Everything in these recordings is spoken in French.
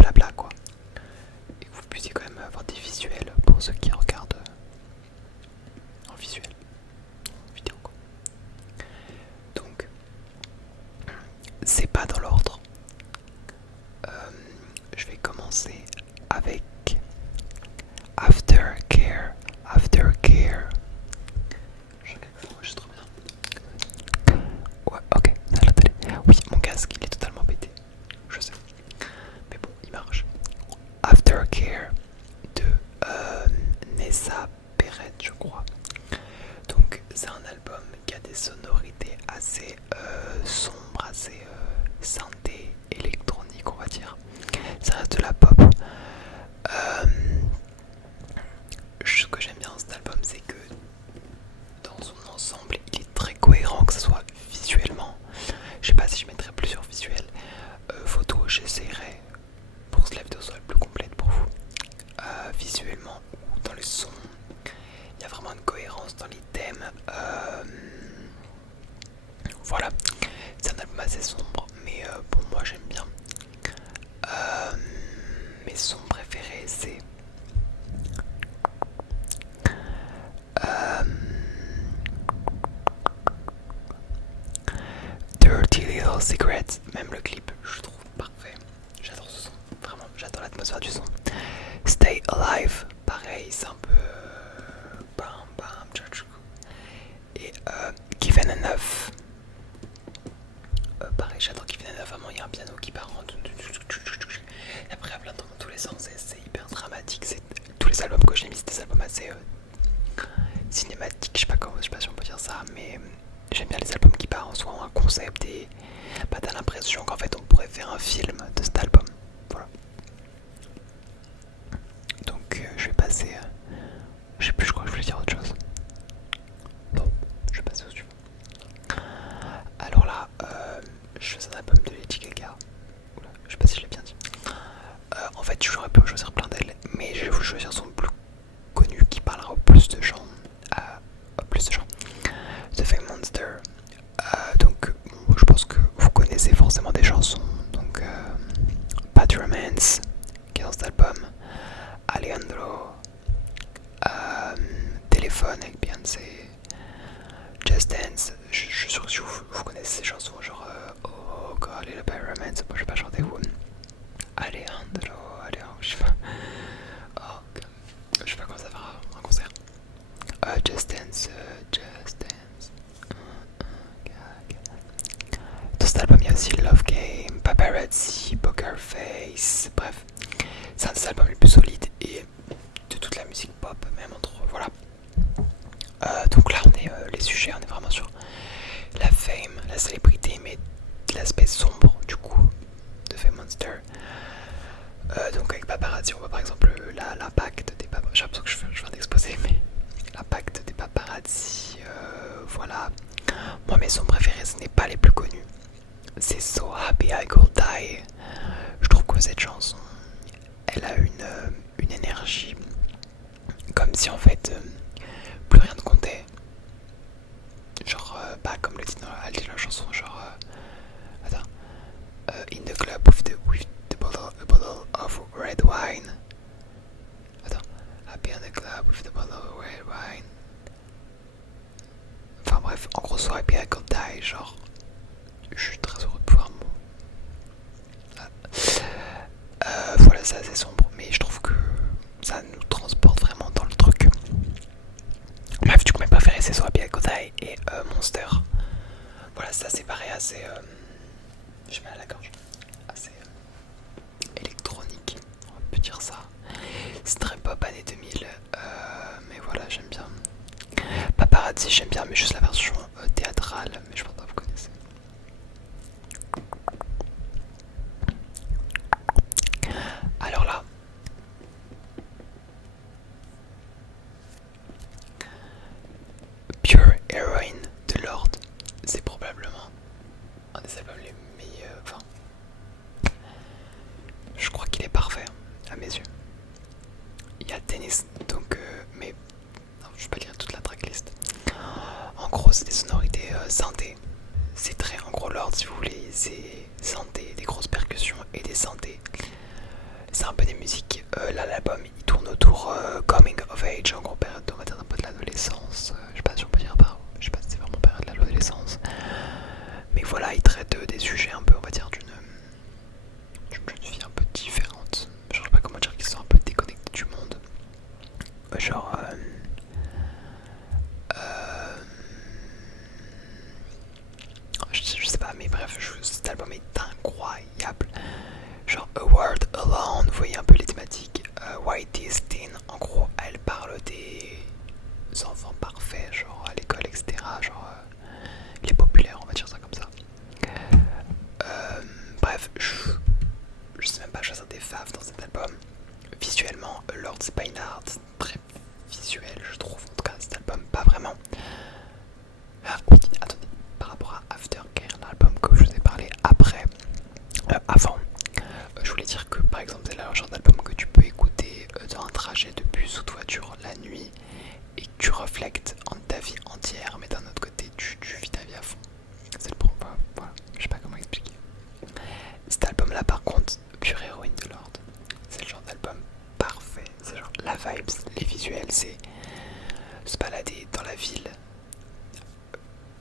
blabla quoi. Et que vous puissiez quand même avoir des visuels pour ceux qui regardent en visuel, en vidéo quoi. Donc, c'est pas dans l'ordre. Je vais commencer avec Aftercare. Aftercare. Je trop bien. Ouais, ok, à la télé. Oui, mon casque il est totalement pété. Je sais. Mais bon, il marche. Aftercare de Nessa Perret, je crois. Donc, c'est un album qui a des sonorités assez sombres, assez synthé, électronique, on va dire. Ça reste de la pop. Ce que j'aime bien dans cet album, c'est que dans son ensemble, il est très cohérent, que ce soit visuellement. Je sais pas si je mettrais plusieurs visuels. Photos, j'essaierai pour que la vidéo soit la plus complète pour vous. Visuellement ou dans le son, il y a vraiment une cohérence dans les thèmes. Voilà, c'est un album assez sombre, mais bon, moi j'aime bien. Mes sons préférés, c'est Dirty Little Secrets. Même le clip, je trouve parfait. J'adore ce son, vraiment, j'adore l'atmosphère du son. Stay Alive, pareil, c'est un peu bam bam tchou. Et Given Enough, pareil, j'adore Given Enough. Vraiment, il y a un piano qui part en et après à plein temps dans tous les sens, c'est hyper dramatique. C'est tous les albums que j'ai mis, c'est des albums assez cinématiques, je sais pas si on peut dire ça, mais j'aime bien les albums qui partent en soi en un concept et bah, t'as l'impression qu'en fait on pourrait faire un film de cet album. Voilà. Donc je vais passer. Je sais plus, je crois que je voulais dire autre chose. Bon, je vais passer au suivant. Alors là, je fais un album de Lady Gaga. Oula, je sais pas si je l'ai bien dit. En fait, j'aurais pu choisir plein d'elles, mais je vais vous choisir son plus connu qui parlera au plus de gens. Plus de gens. The Fame Monster. Donc, bon, je pense que vous connaissez forcément des chansons. Donc, Bad Romance, qui est dans cet album. Alejandro. Téléphone avec Beyoncé. Just Dance. Je suis sûr que vous connaissez ces chansons, genre Oh God, Little Bad Romance. Moi, je vais pas chanter vous. Alejandro, je sais pas. Oh, God. Je sais pas comment ça fera un concert. Just Dance, Just Dance. Dans cet album, il y a aussi Love Game, Paparazzi, Poker Face. Bref, c'est un des albums les plus solides et de toute la musique pop, même entre. Voilà. Donc là, on est les sujets, on est vraiment sur la fame, la célébrité, mais l'aspect sombre du coup de Fame Monster. Donc avec Paparazzi, on voit par exemple l'impact des paparazzi. J'ai l'impression que je viens d'exposer, mais l'impact des paparazzi, voilà. Moi, mes sons préférés, ce n'est pas les plus connus. C'est So Happy I Could Die. Je trouve que cette chanson, elle a une énergie comme si en fait plus rien ne comptait. Genre, pas comme le dit dans la chanson, genre, attends, in the club with the bottle of red wine. Attends, happy in the club with the bottle of red wine. Enfin bref, en gros, so happy I could die, genre, je suis très heureux de pouvoir voilà, c'est assez sombre, mais je trouve que ça nous transporte vraiment dans le truc. Bref, du coup, mes préférés, c'est So Happy I Could Die et Monster. Voilà, ça c'est pareil, assez. J'ai mal à la gorge. Assez électronique, on peut dire ça. C'est très pop années 2000, mais voilà, j'aime bien. Paparazzi, j'aime bien, mais juste la version théâtrale, mais je pense pas que vous connaissez. Alors là, Pure Heroine de Lord, c'est probablement un des albums les meilleurs. Enfin, je crois qu'il est parfait à mes yeux. Il y a Tennis, donc, mais non, je vais pas lire toute la tracklist. En gros, c'est des c'est un peu des musiques, là l'album il tourne autour coming of age, en gros période on va dire un peu de l'adolescence, je sais pas si on peut dire je sais pas si c'est vraiment période de l'adolescence, mais voilà il traite des sujets un peu on va dire d'une jeune fille un peu différente, genre je sais pas comment dire qu'ils sont un peu déconnectés du monde, genre je sais pas mais bref cet album est incroyable. Genre A World Alone, vous voyez un peu les thématiques. White is Teen, en gros, elle parle des enfants parfaits, genre à l'école, etc. Genre les populaires, on va dire ça comme ça. Bref, je sais même pas choisir des faves dans cet album. Visuellement, Lord Spinard, très visuel, je trouve. En tout cas, cet album, pas vraiment. Ah oui, attendez, par rapport à Aftercare, l'album que je vous ai parlé après, avant. Je voulais dire que par exemple c'est le genre d'album que tu peux écouter dans un trajet de bus ou de voiture la nuit et que tu reflectes en ta vie entière, mais d'un autre côté tu vis ta vie à fond. C'est le problème, voilà, je sais pas comment expliquer. Cet album là par contre, pure héroïne de Lord, c'est le genre d'album parfait, c'est genre la vibes, les visuels, c'est se balader dans la ville.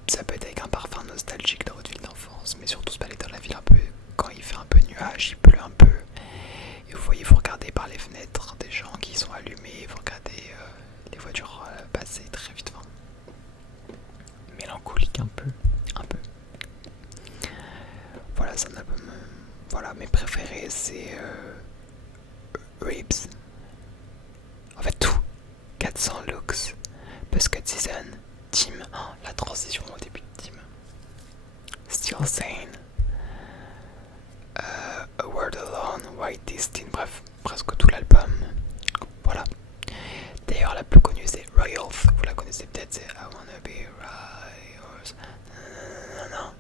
Ça peut être avec un parfum nostalgique de votre ville d'enfance, mais surtout se balader dans la ville un peu quand il fait un peu nuage, il pleut un peu. Et vous voyez, vous regardez par les fenêtres des gens qui sont allumés, vous regardez les voitures passer très vite. Enfin, mélancolique un peu. Voilà, c'est un album. Voilà, mes préférés, c'est Ribs. En fait, tout. 400 Looks, Buzzcut Season, Team. Oh, la transition au début de Team. Still Sane. A Word Alone, White Destin, bref, presque tout l'album. Voilà. D'ailleurs, la plus connue c'est Royals, vous la connaissez peut-être, c'est I Wanna Be Royals. Non.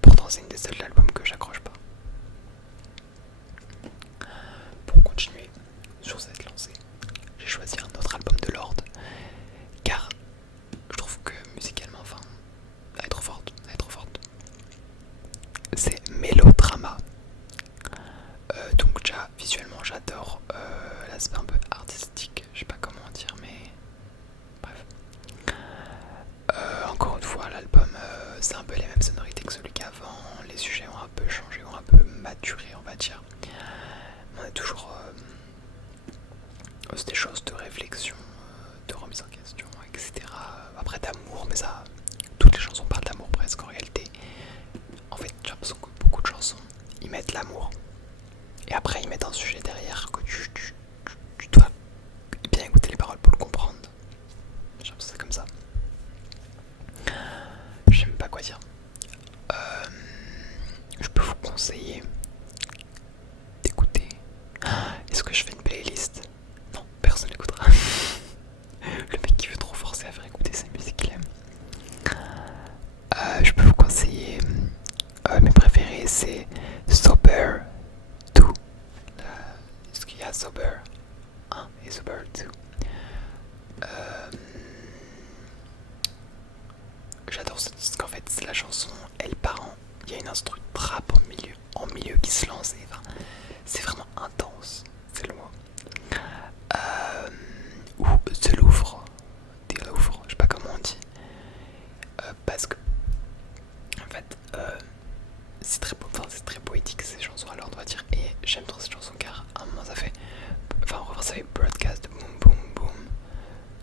Pourtant, c'est une des seuls albums que j'accroche pas. Pour continuer sur cette lancée, j'ai choisi un autre album de Lord, car je trouve que musicalement, enfin, elle est trop forte. C'est Mélodrama. Donc déjà visuellement j'adore l'aspect un peu artistique, je sais pas comment dire mais bref. Encore une fois l'album c'est un peu les mêmes sonorités que celui qu'avant, les sujets ont un peu changé, ont un peu maturé on va dire. On est toujours c'est des choses de réflexion, de remise en question, etc. Après d'amour, mais ça, toutes les chansons parlent d'amour presque en réalité. En fait j'ai l'impression que beaucoup de chansons ils mettent l'amour. Et après ils mettent un sujet derrière que tu dois bien écouter les paroles pour le comprendre. J'ai l'impression que c'est comme ça. Je sais même pas quoi dire. Je peux vous conseiller d'écouter. Est-ce que je fais une playlist? Non, personne n'écoutera. Le mec qui veut trop forcer à faire écouter sa musique qu'il aime. Je peux vous conseiller. Mes préférés c'est Sober 2. Est-ce qu'il y a Sober 1 et Sober 2? J'adore ce disque en fait, c'est la chanson, elle part en... Il y a une instru de trap en milieu qui se lance et enfin, c'est vraiment intense, c'est le mot. Ou The Louvre, des Louvres, je sais pas comment on dit. Parce que en fait c'est très poétique ces chansons alors on va dire, et j'aime trop cette chanson car à un moment ça fait, enfin en revoir ça fait broadcast boom boom boom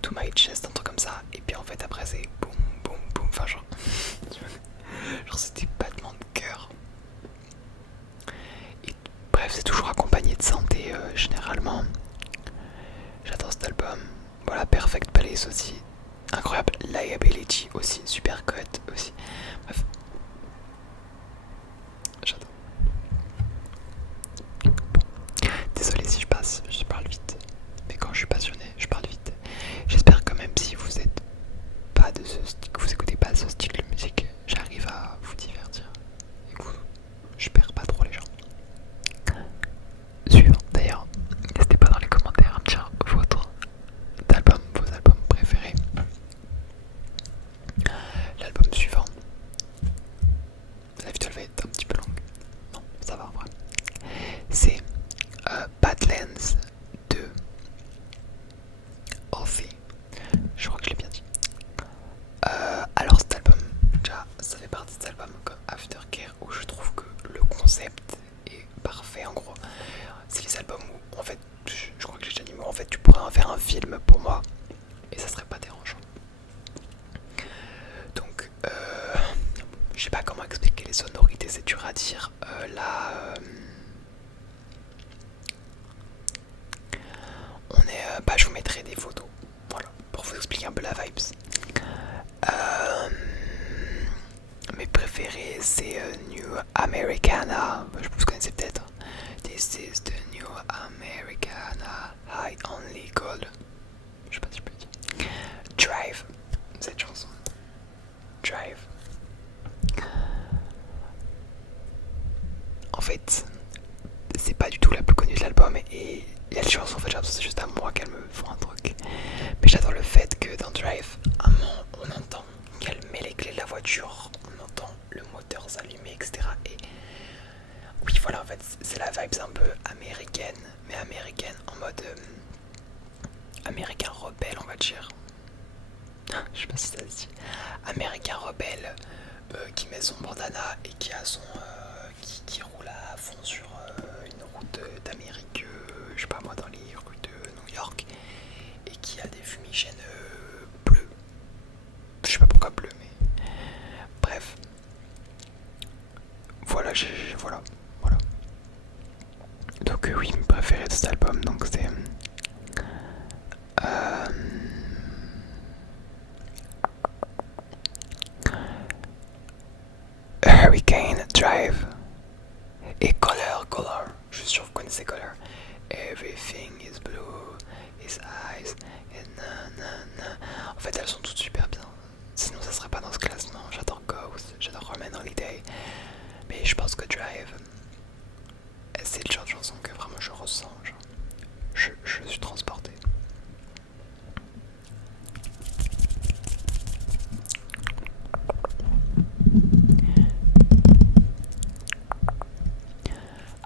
to my chest, un truc comme ça, et puis en fait après c'est boom boom boom, enfin genre genre c'est des battements de cœur et bref film pour moi et ça serait pas dérangeant. Donc je sais pas comment expliquer les sonorités, c'est dur à dire. Là on est bah je vous mettrai des photos, voilà, pour vous expliquer un peu la vibes. Mes préférés c'est New Americana, je vous connaissez peut-être. This is the New Americana High on Legal. Je sais pas si je peux dire. Drive, cette chanson. Drive. En fait, c'est pas du tout la plus connue de l'album et il y a des chansons en fait, j'ai l'impression que c'est juste à moi qu'elle me font un truc. Mais j'adore le fait que dans Drive, à un moment, on entend qu'elle met les clés de la voiture, on entend le moteur s'allumer, etc. Et oui, voilà, en fait, c'est la vibe un peu américaine, mais américaine en mode américain rebelle, on va dire. Je sais pas si ça se dit. Américain rebelle qui met son bandana et qui a son qui roule à fond sur une route d'Amérique, je sais pas moi, dans les rues de New York, et qui a des fumigènes bleus. Je sais pas pourquoi bleu, mais bref. Voilà, voilà. Donc oui, mes préférés de cet album, donc c'est Hurricane, Drive et Color. Je suis sûr que vous connaissez Color. Everything is blue, his eyes, et nanana. En fait, elles sont toutes super bien. Sinon, ça serait pas dans ce classement. J'adore Ghost, j'adore Roman Holiday. Mais je pense que Drive, c'est le genre de chanson que vraiment je ressens. Genre. Je suis transporté.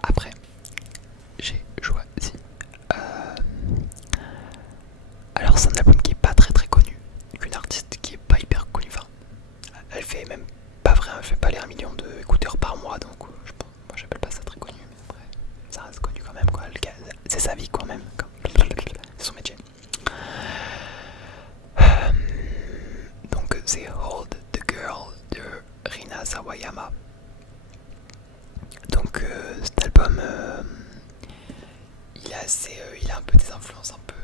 Après, j'ai choisi. Alors, c'est un album qui est pas très connu. Une artiste qui est pas hyper connue. Enfin, elle fait même pas vrai, elle fait pas les 1 million d'écouteurs par mois. Donc, je pense, moi j'appelle pas ça très connu. Mais après, ça reste connu quand même. Quoi. C'est sa vie quand même. C'est son métier. Donc, c'est Hold the Girl de Rina Sawayama. Donc cet album, il a un peu des influences un peu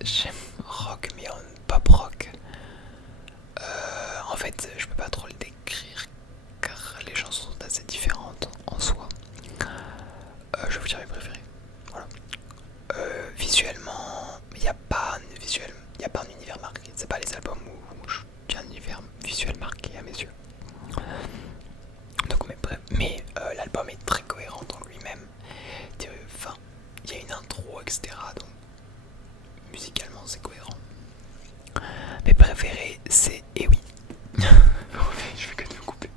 j'aime rock, mais en pop rock. En fait, je peux pas trop le décrire car les chansons sont assez différentes en soi. Je vais vous dire mes préférés. Voilà. Visuellement, il n'y a pas un univers marqué. C'est pas les albums où il y a un univers visuel marqué à mes yeux. Donc, mais l'album est très cohérent en lui-même. Enfin, il y a une intro, etc. Donc, musicalement, c'est cohérent. Mes préférés, c'est Eh oui. Je fais que te couper.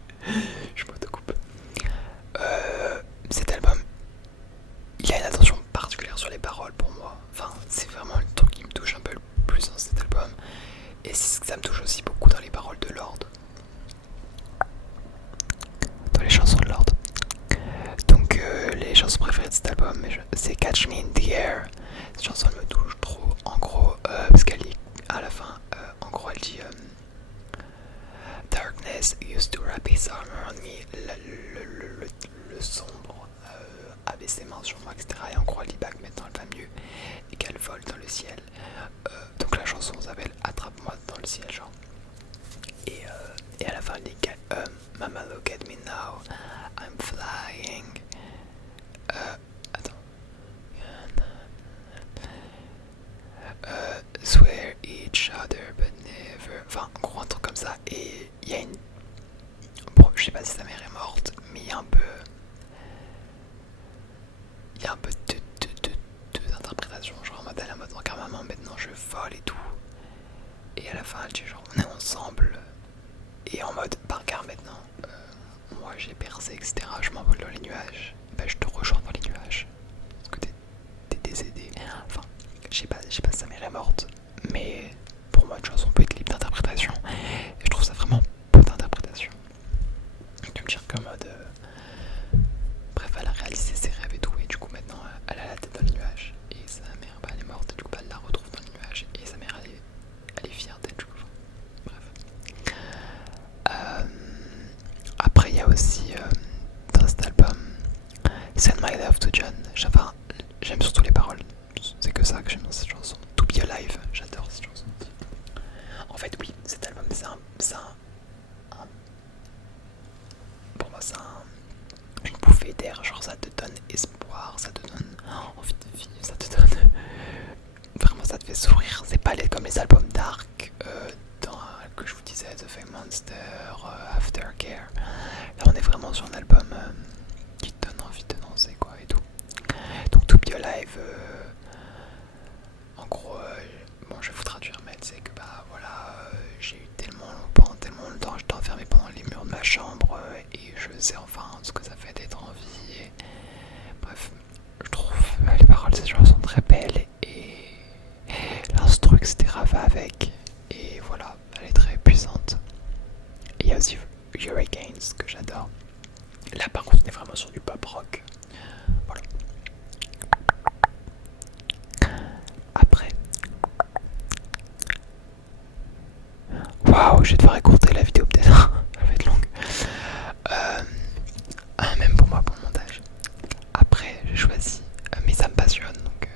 Je m'auto-coupe. Cet album, il y a une attention particulière sur les paroles pour moi. Enfin, c'est vraiment le truc qui me touche un peu le plus dans cet album. Et ça me touche aussi beaucoup dans les paroles de Lorde. Dans les chansons de Lorde. Donc les chansons préférées de cet album, c'est Catch Me in the Air. Cette chanson elle me touche trop. En gros, parce qu'elle dit à la fin, en gros elle dit Darkness used to wrap his arm around me. Le sombre avait ses mains sur moi, etc. Et en gros elle dit back maintenant elle va mieux et qu'elle vole dans le ciel. Donc la chanson s'appelle Attrape-moi dans le ciel, genre. Et à la fin elle dit Mama look at me now, I'm flying. Attends. Swear each other but never. Enfin, en gros, un truc comme ça. Et il y a une. Bon, je sais pas si sa mère est morte, mais il y a un peu. Il y a un peu de d'interprétation. Genre en mode elle est en mode regarde maman, maintenant je vole et tout. Et à la fin, elle dit genre on est ensemble. Et en mode par car maintenant, moi j'ai percé, etc. Je m'envole dans les nuages. Ben je te rejoins dans les nuages. Parce que t'es décédé. Enfin, je sais pas si sa mère est morte. Mais pour moi, une chanson peut être libre d'interprétation. Et je trouve ça vraiment beau d'interprétation. Tu me dire qu'en mode. Bref, elle a réalisé ses rêves et tout. Et du coup, maintenant, elle a la tête dans les nuages. Et sa mère, bah, elle est morte. Et du coup, bah, elle la retrouve. Passion. Enfin, j'aime surtout les paroles. C'est que ça que j'aime dans cette chanson. To Be Alive, j'adore cette chanson. En fait, oui, cet album, pour moi, une bouffée d'air. Genre, ça te donne espoir, ça te donne envie de vivre, ça te donne. Vraiment, ça te fait sourire. C'est pas comme les albums dark que je vous disais, The Fame Monster, Aftercare. Là, on est vraiment sur un album qui te donne envie de danser, quoi, et tout. Donc, To Be Alive, en gros, bon, je vais vous traduire, mais c'est que, bah, voilà, j'ai eu pendant tellement longtemps, j'étais enfermé pendant les murs de ma chambre, et je sais enfin ce que ça fait d'être en vie. Et... Bref, je trouve les paroles de cette chanson très belles, et l'instru, etc. va avec, et voilà, elle est très puissante. Et il y a aussi Hurricanes que j'adore. Là par contre on est vraiment sur du pop rock. Voilà. Après, waouh, je vais devoir écourter la vidéo peut-être. Elle va être longue. Même pour moi, pour le montage. Après, j'ai choisi, mais ça me passionne donc.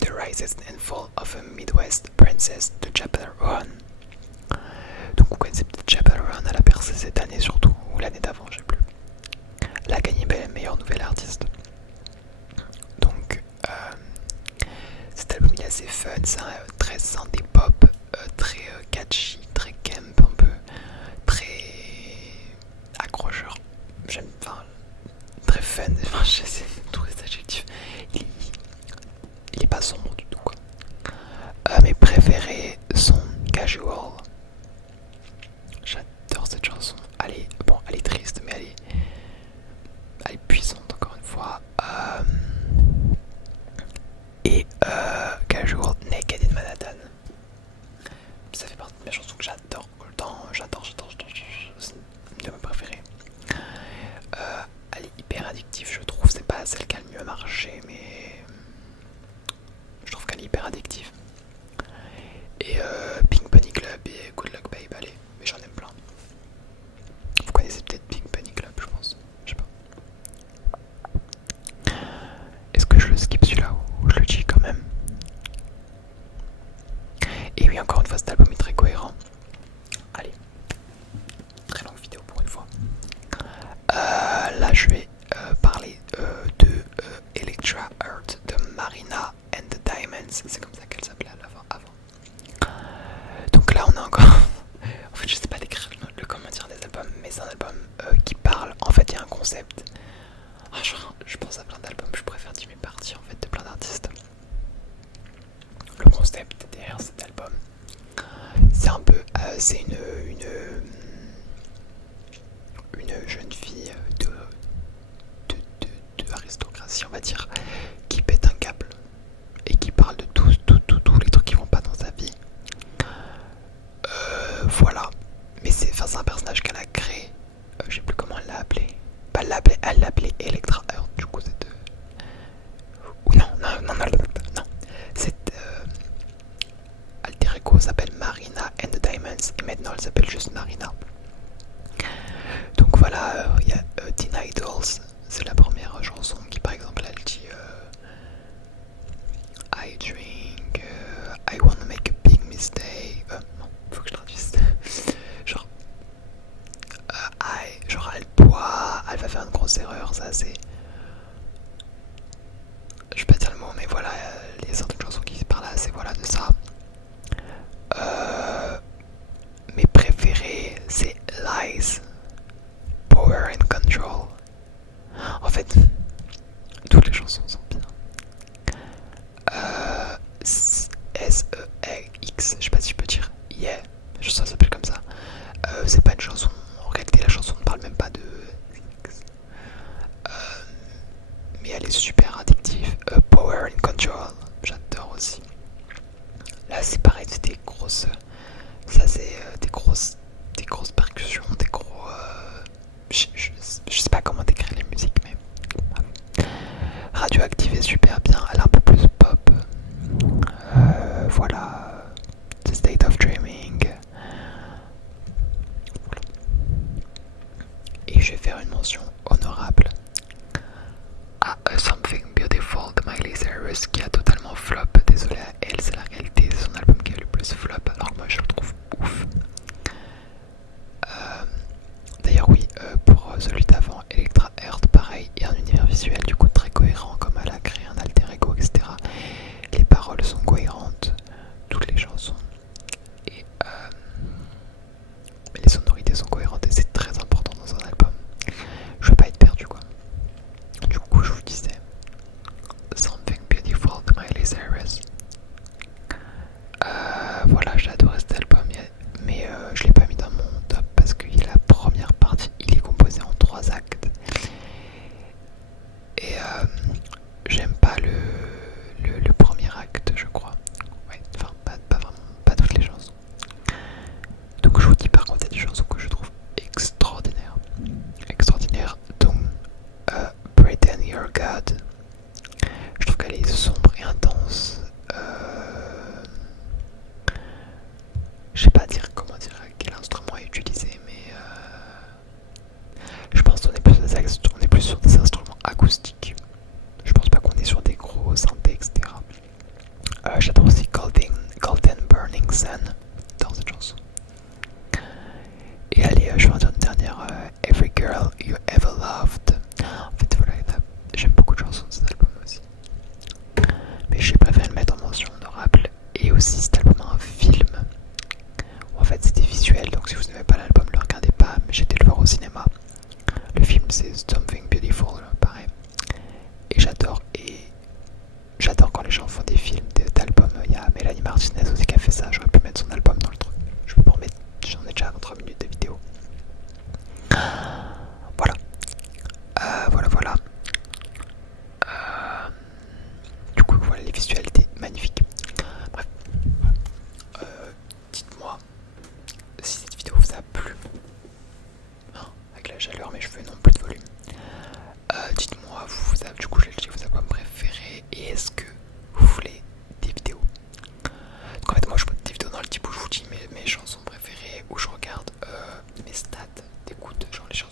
The Rise and Fall of a Midwest Princess de Chappell Roan. Donc vous connaissez peut-être Chappell Roan, elle a percé cette année surtout, ou l'année d'avant, je sais plus. Elle a gagné meilleure nouvelle artiste. Donc cet album il est assez fun, c'est très synthé pop, très catchy, très camp un peu, très accrocheur. J'aime, enfin, très fun, enfin j'essaie de trouver cet adjectif. Il est pas sombre du tout quoi. Mes préférés sont Casual. J'adore cette chanson. Elle est triste mais elle est puissante encore une fois. Et Casual, Naked in Manhattan. Ça fait partie de mes chansons que j'adore. J'adore. C'est une de mes préférées. Elle est hyper addictive, je trouve. C'est pas celle qui a le mieux marché, mais je trouve qu'elle est hyper addictive. Et Pink Bunny Club et Good Luck Babe, allez, mais j'en aime plein. Vous connaissez peut-être Pink Bunny Club, je pense. Je sais pas. Est-ce que je le skip celui-là ou je le dis quand même? Et oui, encore une fois, cet album est très cohérent. Allez, très longue vidéo pour une fois. Là, je vais parler de Electra Heart de Marina and the Diamonds. C'est comme ça qu'elle s'appelait avant. Donc là, on a encore. En fait, je sais pas décrire le comment dire des albums, mais c'est un album qui parle. En fait, il y a un concept. Je pense à plein d'albums, je préfère dire mes parties en fait de plein d'artistes. Le concept derrière cet album, c'est un peu, c'est une jeune fille de aristocratie, on va dire, qui pète un câble et qui parle de tous les trucs qui vont pas dans sa vie. Voilà. Mais c'est un personnage qu'elle a créé. Je sais plus comment elle l'a appelé. Bah, elle l'appelait Electra Heart, du coup, cette. Ou non. Cette alter ego s'appelle Marina and the Diamonds et maintenant elle s'appelle juste Marina. Donc voilà, il y a Teen Idols, c'est la première chanson qui par exemple elle dit I drink, I wanna make a big mistake. Non, faut que je traduise. Genre elle boit, elle va faire une grosse erreur, ça c'est. Je vais pas dire le mot, mais voilà, les certaines chansons qui parlent assez voilà de ça. Mes préférés, c'est Lies, Power and Control. En fait, toutes les chansons sont bien. S-E-X, je sais pas si je peux dire Yeah, ça s'appelle comme ça. C'est pas une chanson, en réalité la chanson ne parle même pas de sexe. Et je vais faire une mention honorable à Something Beautiful de Miley Cyrus qui a totalement flop. Désolé à elle, c'est la réalité, c'est son album qui a le plus flop, alors que moi je le trouve ouf. D'ailleurs oui, pour celui d'avant, Electra Heart, pareil, il y a un univers visuel du coup très cohérent, comme elle a créé un alter ego, etc. Les paroles sont cohérentes, toutes les chansons, et les sonorités sont cohérentes et c'est très important dans un album. Je veux pas être perdu quoi. Du coup je vous disais Something Beautiful de Miley Cyrus. Voilà, j'ai adoré cet album, mais je l'ai pas mis dans mon top parce que la première partie, il est composé en 3 actes. Et j'aime pas le premier acte, je crois. Ouais, enfin, pas vraiment, pas toutes les chansons. Donc je vous dis par contre, il y a des chansons que je trouve extraordinaires. Extraordinaires, donc Pretend You're God. Je trouve qu'elle est sombre et intense. Je sais pas comment dire quel instrument est utilisé, mais je pense qu'on est plus sur des instruments acoustiques. Je pense pas qu'on est sur des gros synthés, etc. J'adore aussi Golden Burning Sun dans cette chanson. Et allez, je vais en dire une dernière, Every Girl You Ever Loved. En fait, voilà, j'aime beaucoup de chansons de cet album aussi. Mais j'ai préféré le mettre en mention honorable. Et aussi, cet album a un film. En fait c'était visuel, donc si vous n'avez pas l'album, ne le regardez pas, mais j'étais le voir au cinéma. Le film c'est Something Beautiful, pareil. Et j'adore quand les gens font des films d'albums. Il y a Mélanie Martinez aussi qui a fait ça, j'aurais pu mettre son album dans le truc. Je peux pas en mettre, j'en ai déjà 3 minutes de vidéo. Voilà. Voilà. Du coup voilà, les visualités magnifiques. Bref. Dites-moi si cette vidéo vous a plu. Avec la chaleur, mes cheveux n'ont plus de volume. Dites-moi, du coup, j'ai vos albums préférés et est-ce que vous voulez des vidéos? Donc en fait, moi je monte des vidéos dans le type où je vous dis mes chansons préférées, où je regarde mes stats d'écoute, genre les chansons